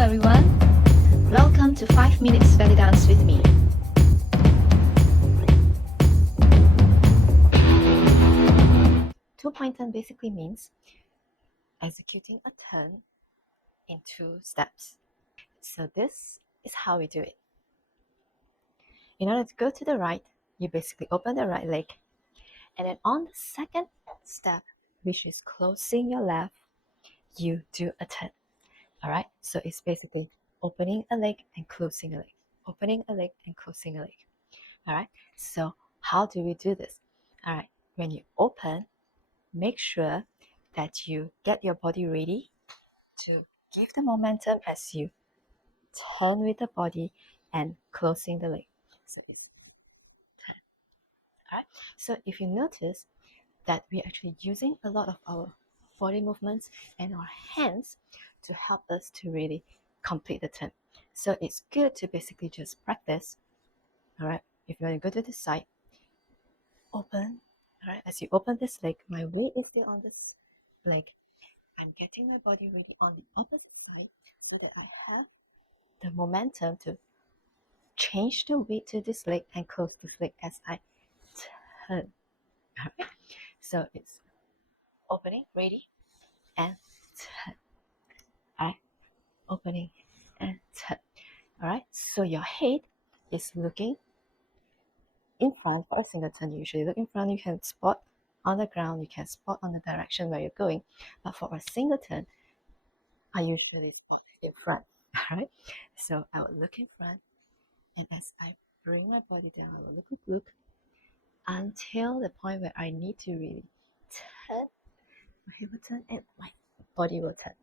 everyone. Welcome to 5 Minutes Belly Dance with me. Two-point turn basically means executing a turn in 2 steps. So this is how we do it. In order to go to the right, you basically open the right leg, and then on the second step, which is closing your left, you do a turn. Alright, so it's basically opening a leg and closing a leg, opening a leg and closing a leg. Alright, so how do we do this? Alright, when you open, make sure that you get your body ready to give the momentum as you turn with the body and closing the leg. So it's turn. Alright, so if you notice that we're actually using a lot of our body movements and our hands to help us to really complete the turn. So it's good to basically just practice. Alright, if you want to go to the side, open. Alright, as you open this leg, my weight is still on this leg. I'm getting my body really on the opposite side so that I have the momentum to change the weight to this leg and close this leg as I turn. Alright, so it's opening, ready, and turn. Alright, opening and turn. Alright, so your head is looking in front for a single turn. You usually look in front, you can spot on the ground, you can spot on the direction where you're going. But for a single turn, I usually spot in front. Alright, so I will look in front, and as I bring my body down, I will look until the point where I need to really turn, my head will turn, and my body will turn.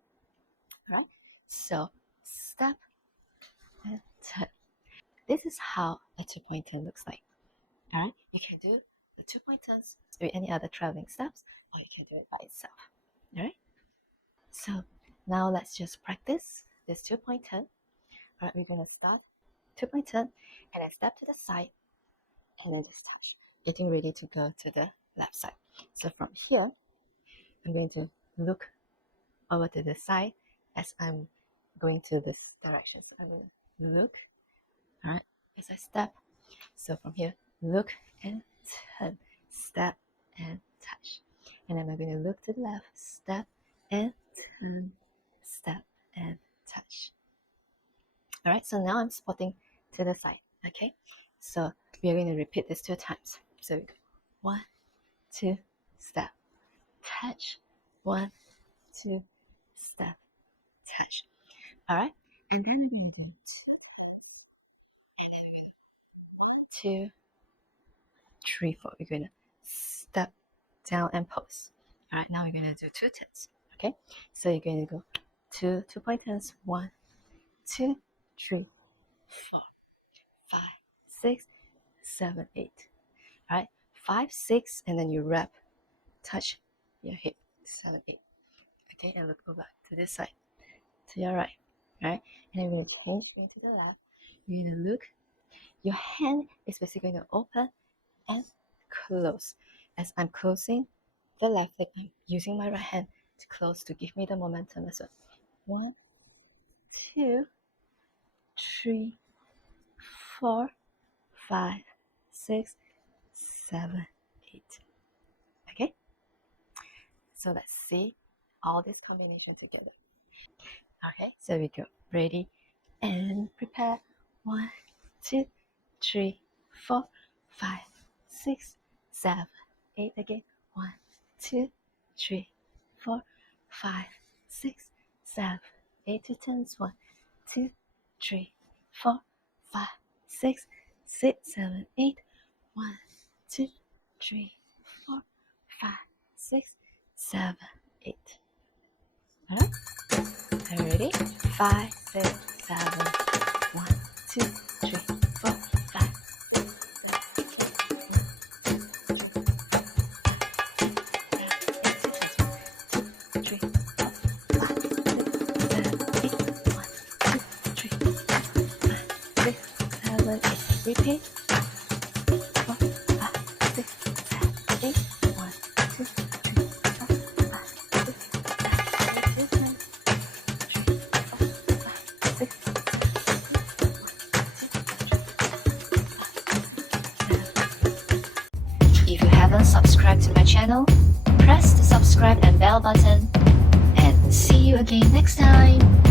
Alright, so step and turn. This is how a 2-point turn looks like. Alright, you can do the 2-point turns with any other traveling steps, or you can do it by itself. Alright, so now let's just practice this 2-point turn. Alright, we're going to start 2-point turn, and I step to the side, and then just touch, getting ready to go to the left side. So from here, I'm going to look over to the side as I'm going to this direction. So I'm going to look, alright, as I step. So from here, look and turn, step and touch. And then I'm going to look to the left, step and turn, step and touch. Alright, so now I'm spotting to the side. Okay, so we are going to repeat this 2 times. So we go 1, 2, step, touch, 1, 2, step, touch. Alright, and then we're going to do 2, 3, 4. We're going to step down and pose. Alright, now we're going to do 2 turns. Okay, so you're going to go 2-point turns, 1, 2, 3, 4, 5, 6, 7, 8. Alright, 5, 6, and then you wrap, touch your hip, 7, 8. Okay, and look over to this side, to your right. Alright, and then we're going to change, going to the left. You're going to look, your hand is basically going to open and close. As I'm closing the left leg, I'm using my right hand to close to give me the momentum as well. 1, 2, 3, 4, 5, 6, 7, 8. Okay, so let's see all this combination together. Okay, so we go, ready and prepare. 1, 2, 3, 4, 5, 6, 7, 8. Again, 1, 2, 3, 4, 5, 6, 7, 8. 2 turns. 1, 2, 3, 4, 5, 6, 7, 8. 1, 2, 3, 4, 5, 6, 7, 8. Alright, are you ready? 5, 6, 7, 1, 2, 3, 4, 5, 6, 7, 8. Repeat. 4, 5, 6, 7, 8. 1, 2, 3, 4, 5, 6, 7, 8. 2 times. 3, 4, 5, If you haven't subscribed to my channel, press the subscribe and bell button, and see you again next time.